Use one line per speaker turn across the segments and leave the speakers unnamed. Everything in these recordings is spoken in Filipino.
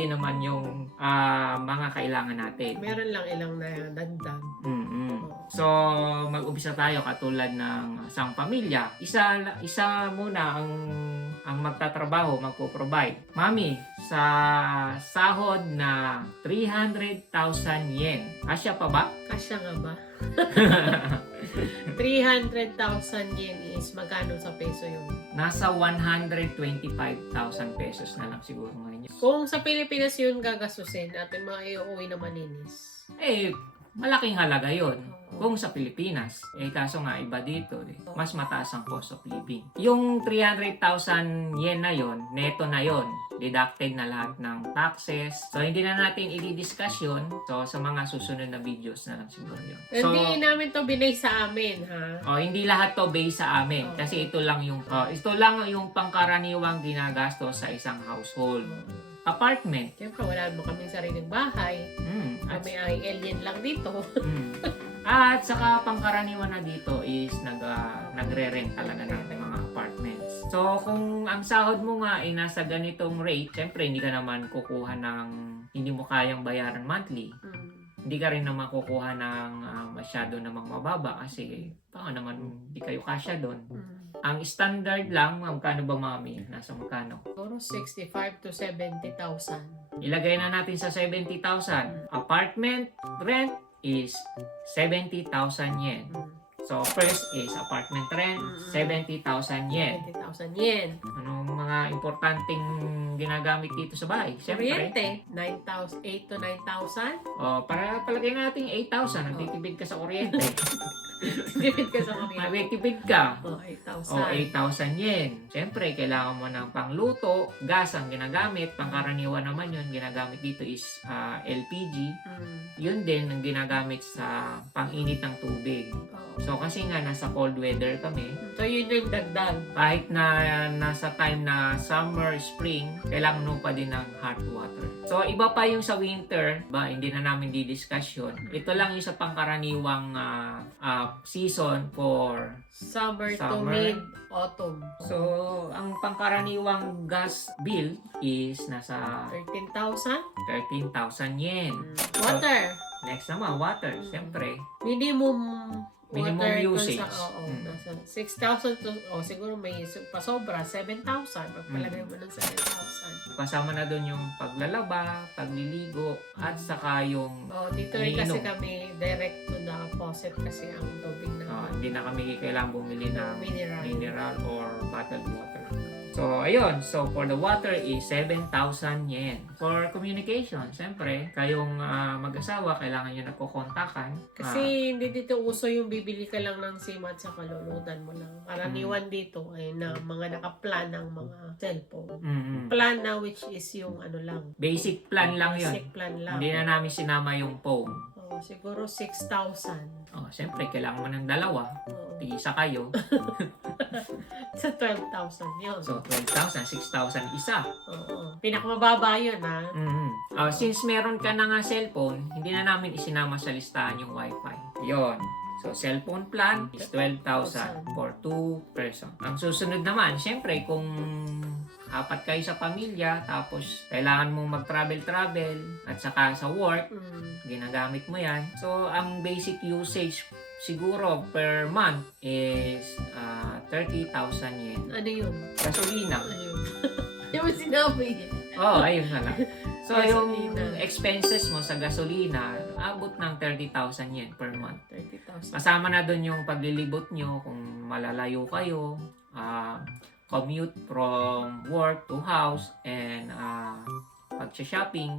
Hindi naman yung ah, mga kailangan natin.
Meron lang ilang na dagdag.
mm So, mag-umpisa tayo katulad ng isang pamilya. Isa isa muna ang ang magtatrabaho, magpo-provide. Mami, sa sahod na 300,000 yen. Asya pa ba?
Kasya nga ba? 300,000 yen is magkano sa peso yun?
Nasa 125,000 pesos na lang siguro ngayon.
Kung sa Pilipinas yun gagastusin at yung mga iuwi na malinis.
Eh, malaking halaga yon kung sa Pilipinas. Eh, kaso nga iba dito, eh. mas mataas ang cost of living. Yung 300,000 yen na yon, neto na yon, deducted na lahat ng taxes. So, hindi na natin i-discuss yun. So, sa mga susunod na videos na lang siguro yun. So,
Hindi namin to binay sa amin, ha?
Oh, hindi lahat to based sa amin
Oo.
kasi ito lang yung oh, ito lang yung pangkaraniwang ginagastos sa isang household. Apartment.
Siyempre, wala naman kaming sariling bahay.
Mm, at
Kami ay alien lang dito.
Mm. At saka pangkaraniwan na dito is nag, ah, nagre-rent talaga ng mga apartments. So kung ang sahod mo nga ay nasa ganitong rate, syempre hindi ka naman kukuha ng hindi mo kayang bayaran monthly.
Mm.
Hindi ka rin naman kukuha ng ah, masyado namang mababa kasi baka naman hindi kayo kasya doon.
Mm.
Ang standard lang, magkano ba mami? Nasa magkano?
Siguro 65 to 70,000.
Ilagay na natin sa 70,000. Apartment rent is 70,000 yen.
Mm.
So, first is apartment rent,
Mm-mm.
70,000 yen.
20,000 yen.
Anong mga importanteng ginagamit dito sa bahay? Siyempre,
Kuryente, 9,000, 8 to 9,000.
oh, para palagay natin 8,000, nagtitipid ka sa kuryente.
Tipid ka sa kuryente.
Nagtitipid ka.
Oh,
O,
8,000.
8,000 yen. Siyempre, kailangan mo ng pangluto, gas ang ginagamit. Pangkaraniwan naman yun, ginagamit dito is ah, LPG.
Mm.
Yun din ang ginagamit sa panginit ng tubig.
Oo.
So, kasi nga nasa cold weather kami,
So, yun yung dagdag.
kahit na nasa time na summer, spring, kailangan mo pa din ng hot water. So, iba pa yung sa winter, ba, hindi na namin di-discuss yun. Ito lang yung sa pangkaraniwang ah, season for...
Summer, to
Summer.
mid-autumn.
So, ang pangkaraniwang gas bill is nasa
13,000.
13,000 yen.
Mm. Water.
Next naman, water, siyempre.
Minimum
Minimum
dun
usage.
Sa, oo,
Mm.
nasa 6,000 to, oh, siguro may su- pasobra, 7,000. Pagpalagay mo ng 7,000.
Kasama na doon yung paglalaba, pagliligo, at saka yung
Oh, dito rin kasi kami direct to the faucet kasi ang tubig na
ah, hindi na kami kailangan bumili ng
mineral.
mineral or bottled water. So, ayun. So, for the water is 7,000 yen. For communication, siyempre, kayong ah, mag-asawa, kailangan nyo nagkukontakan.
Kasi hindi dito uso yung bibili ka lang ng SIM at saka lulutan mo lang. Karaniwan
Mm.
dito ay na mga nakaplan ng mga cellphone.
Mm-mm.
Plan na which is yung ano lang.
Basic plan lang yun.
Basic plan lang.
Hindi na namin sinama yung phone.
Oh, siguro 6,000.
Oh, siyempre, kailangan mo ng dalawa.
Oo.
Isa kayo.
Sa 12,000 yun.
So, 12,000, 6,000 isa.
Oo. Pinakamababa yun ha.
Ah, since meron ka na nga cellphone, hindi na namin isinama sa listahan yung wifi. Yon. So, cellphone plan is 12,000 for two person. Ang susunod naman, syempre, kung apat kayo sa pamilya, tapos kailangan mong mag-travel-travel, at saka sa work,
Mm.
ginagamit mo yan. So, ang basic usage siguro per month is ah, 30,000 yen.
Ano yun?
Gasolina.
Ano yun? Yung sinabi.
Oo, oh, ayun na lang. So, yung
Gasolina.
expenses mo sa gasolina, abot ng 30,000 yen per month.
30,000.
Kasama na doon yung paglilibot nyo kung malalayo kayo, ah, commute from work to house, and uh, pag-shopping,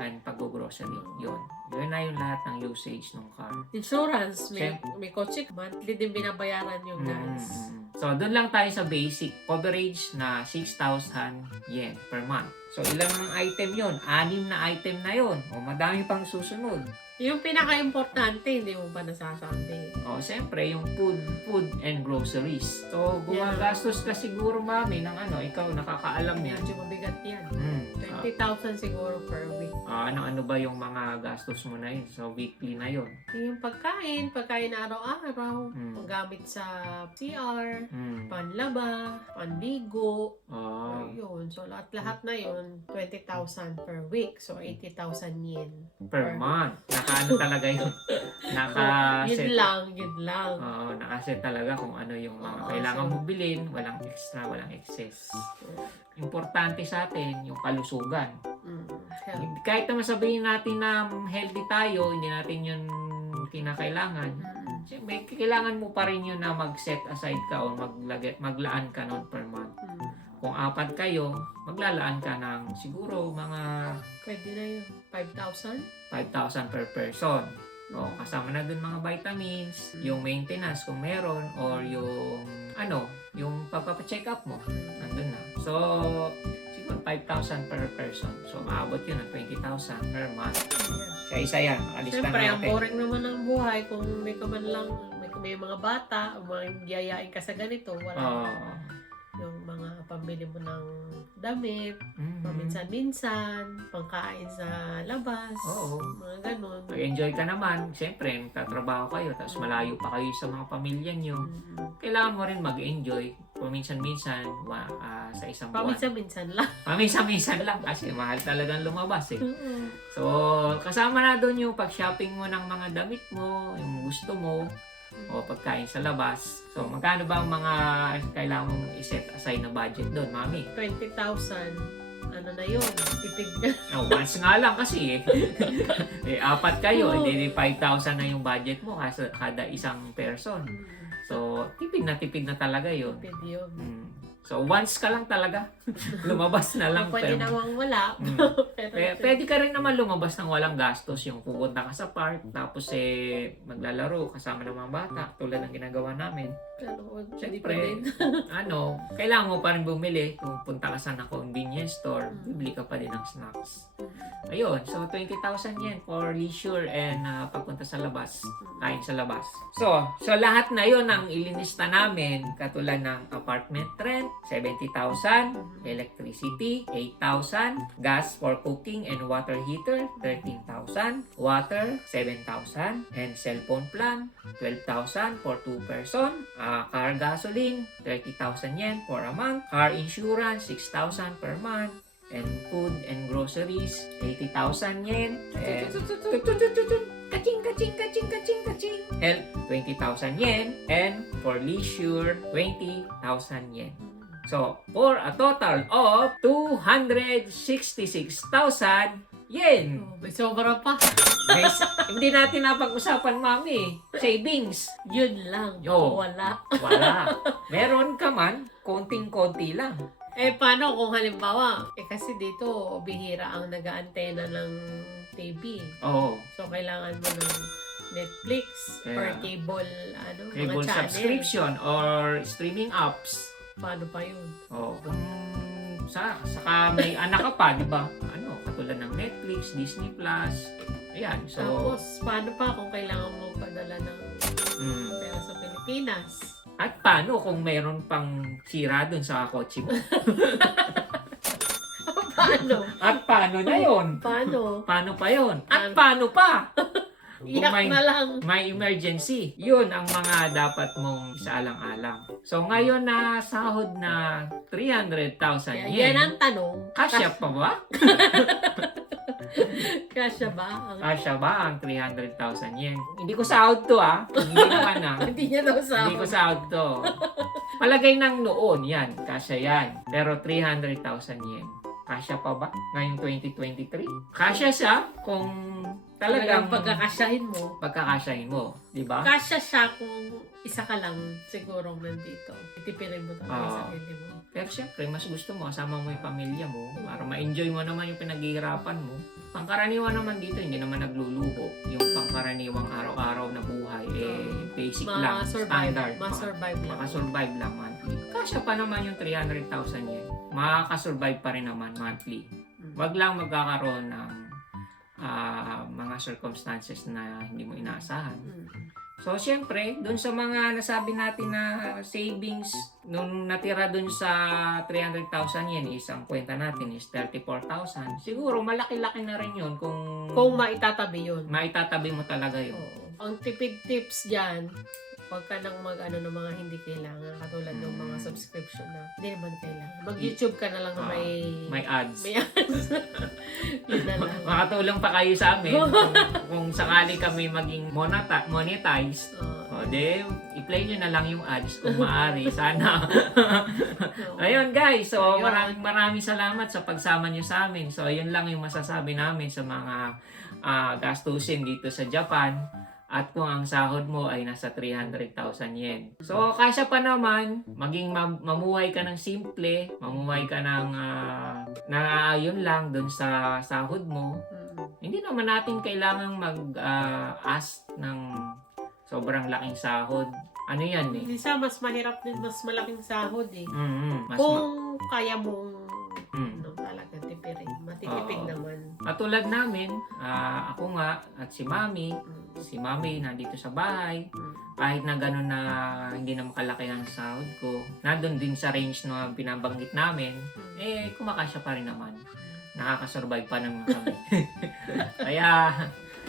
and pag-grocery. Yun. Yun na yung lahat ng usage ng car.
Insurance, may,
Siyempre.
may kotse, monthly din binabayaran yung gas.
Mm. So, doon lang tayo sa basic coverage na 6,000 yen per month. So, ilang ang item yon? Anim na item na yon. O, madami pang susunod.
Yung pinaka-importante, hindi mo ba nasasabi?
O, siyempre, yung food, food and groceries. So, gumagastos ka siguro, mami, ng ano, ikaw nakakaalam yan.
Medyo mabigat yan.
Mm.
20,000 siguro per week.
Ah, ano-ano ba yung mga gastos mo na yun? So, weekly na yun.
Yung pagkain, pagkain araw-araw,
Mm.
paggamit sa CR,
Mm.
panlaba, panligo,
Ah.
yun. So, lahat-lahat na yun, around 20,000 per week. So, 80,000 yen.
Per month. Nakaano talaga yun. Naka
yun lang, yun lang.
Oo, nakaset talaga kung ano yung mga
Oo,
kailangan
so-
mo bilhin, walang extra, walang excess. Importante sa atin yung kalusugan.
Mm, health.
Kahit naman sabihin natin na healthy tayo, hindi natin yun kinakailangan.
Mm,
Siyempre, kailangan mo pa rin yun na mag-set aside ka o maglagay, maglaan ka nun per month. Kung apat kayo, maglalaan ka ng siguro mga
Pwede na yun. 5,000?
5,000 per person. O, kasama na dun mga vitamins, yung maintenance kung meron, or yung, ano, yung papacheck up mo. Nandun na. So, siguro 5,000 per person. So, maabot yun ng 20,000 per month. Sa isa yan, nakalista
Siyempre, ang
natin.
boring naman ng buhay kung may ka man lang, may, may mga bata, mga yayain ka sa ganito, wala
Oo.
Yung mga pambili mo ng damit,
Mhm.
paminsan-minsan, pangkain sa labas,
Oo.
mga ganun.
Mag-enjoy ka naman. Siyempre, magtatrabaho kayo, tapos malayo pa kayo sa mga pamilya nyo.
Mm.
Kailangan mo rin mag-enjoy. Paminsan-minsan, ah, sa isang buwan.
Paminsan-minsan lang.
Paminsan-minsan lang kasi mahal talagang lumabas eh.
Mm.
So, kasama na doon yung pag-shopping mo ng mga damit mo, yung gusto mo, o pagkain sa labas. So, magkano ba ang mga kailangan mong iset aside na budget doon, mami?
20,000, ano na yun, tipid na.
Oh, once nga lang kasi eh. eh apat kayo,
Oo.
hindi 5,000 na yung budget mo kasi kada isang person. So, tipid na tipid na talaga yun.
Tipid yun.
Mm. So, once ka lang talaga, lumabas na lang.
Pwede
per-
namang wala.
Mm.
Pero,
P- pwede ka rin naman lumabas ng walang gastos. Yung pupunta ka sa park, tapos eh, maglalaro kasama ng mga bata, tulad ng ginagawa namin.
pero,
Siyempre, ano, kailangan mo pa rin bumili. Kung punta ka sa na convenience store, bibili ka pa din ng snacks. Ayun, so 20,000 yen for leisure and ah, pagpunta sa labas, kain sa labas. So, so lahat na yon ang ilinista namin, katulad ng apartment rent, 70,000, electricity, 8,000, gas for cooking and water heater, 13,000, water, 7,000, and cellphone plan, 12,000 for two person, ah, car gasoline, 30,000 yen for a month, car insurance, 6,000 per month, and food and groceries, 80,000 yen. And kaching, kaching, kaching, kaching, kaching. Health, 20,000 yen. And for leisure, 20,000 yen. So, for a total of 266,000 yen.
Oh, may sobra pa.
Guys, hindi natin napag-usapan, mami. Savings.
Yun lang.
Yo.
Wala.
Wala. Meron ka man, konting-konti lang.
Eh, paano kung halimbawa, eh kasi dito, bihira ang nag-aantena ng TV.
Oo.
So, kailangan mo ng Netflix
Kaya-
or cable, ano,
Cable
mga channel.
subscription or streaming apps.
Paano pa yun?
Oh, kung sa saka may anak ka pa, 'di ba? Ano, katulad ng Netflix, Disney Plus. Ayan. So,
Tapos, paano pa kung kailangan mo padala ng
mm,
pera sa Pilipinas?
At paano kung mayroon pang sira dun sa kotse mo?
paano?
At paano na 'yon?
Paano?
Paano pa 'yon? At paano pa?
Iyak
may-
na lang.
may emergency. Yun ang mga dapat mong isaalang-alang. So, ngayon na sahod na 300,000
Yan,
yen.
yan ang tanong.
Kasya pa ba?
Kasya ba? Ang,
Kasya ba ang 300,000 yen? Hindi ko sahod to ah. Hindi naman ah.
hindi niya daw sa
Hindi ko sahod to. Palagay ng noon, yan. Kasya yan. Pero 300,000 yen. Kasya pa ba ngayong 2023? Kasya siya kung
talagang
talagang
pagkakasyahin mo.
pagkakasyahin mo. Di ba?
Kasya siya kung isa ka lang sigurong nandito. Itipirin mo talaga
Oo.
sa sarili mo.
Pero syempre, mas gusto mo, kasama mo yung pamilya mo para ma-enjoy mo naman yung pinaghihirapan mo. Pangkaraniwan naman dito, hindi naman nagluluho. Yung pangkaraniwang araw-araw na buhay, eh, basic lang,
Ma-survive.
standard.
Ma-survive lang.
Makasurvive lang monthly. Kasya pa naman yung 300,000 yen. Makakasurvive pa rin naman monthly.
Mm.
Wag lang magkakaroon ng ah, mga circumstances na hindi mo inaasahan.
Mm.
So, syempre, dun sa mga nasabi natin na savings, nung natira dun sa 300,000 yen, isang kwenta natin is 34,000. Siguro, malaki-laki na rin yun kung,
Kung maitatabi yun.
maitatabi mo talaga yun.
Oo. Ang tipid tips dyan, Huwag ka nang mag ano ng mga hindi kailangan. Katulad ng mga
Mm.
subscription na hindi naman kailangan. Mag-YouTube ka na lang na
Ah,
may...
May ads.
may ads. Yun na lang.
Makatulong pa kayo sa amin kung, kung sakali kami maging moneta- monetize.
Oo.
O, de, i-play nyo na lang yung ads kung maaari. Sana. Ayun guys, so
Ayun.
maraming maraming salamat sa pagsama nyo sa amin. So ayun lang yung masasabi namin sa mga ah, gastusin dito sa Japan. At kung ang sahod mo ay nasa 300,000 yen. So kasya pa naman, maging mam- mamuhay ka ng simple, mamuhay ka ng uh, naaayon lang dun sa sahod mo.
Mm.
Hindi naman natin kailangang mag-ask ng sobrang laking sahod. Ano yan eh?
Minsan, mas mahirap din, mas malaking sahod eh.
Mm, mas ma-
Kung kaya mong
Mm.
ano, talaga tipirin. Matitipid
Oo.
naman.
Katulad namin, ah, ako nga at si Mami,
Mm.
si Mami nandito sa bahay,
Mm.
kahit na gano'n na hindi na makalaki ang sahod ko, nandun din sa range na binabanggit namin,
Mm.
eh kumakasya pa rin naman. Nakakasurvive pa naman kami. Kaya,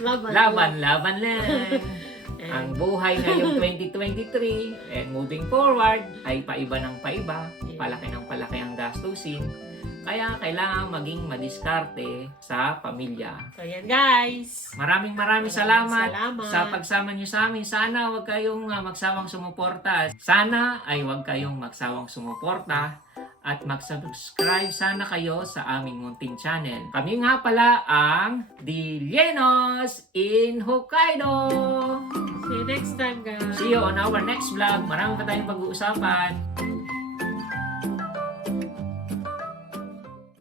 Laban.
laban, laban lang.
And,
ang buhay ngayong 2023 and moving forward ay paiba ng paiba, palaki ng palaki ang gastusin. Kaya kailangan maging madiskarte sa pamilya.
So, yan guys.
Maraming maraming salamat,
salamat.
sa pagsama niyo sa amin. Sana wag kayong ah, magsawang sumuporta. Sana ay wag kayong magsawang sumuporta at mag-subscribe sana kayo sa aming munting channel. Kami nga pala ang The in Hokkaido.
See you next time guys.
See you on our next vlog. Marami pa tayong pag-uusapan.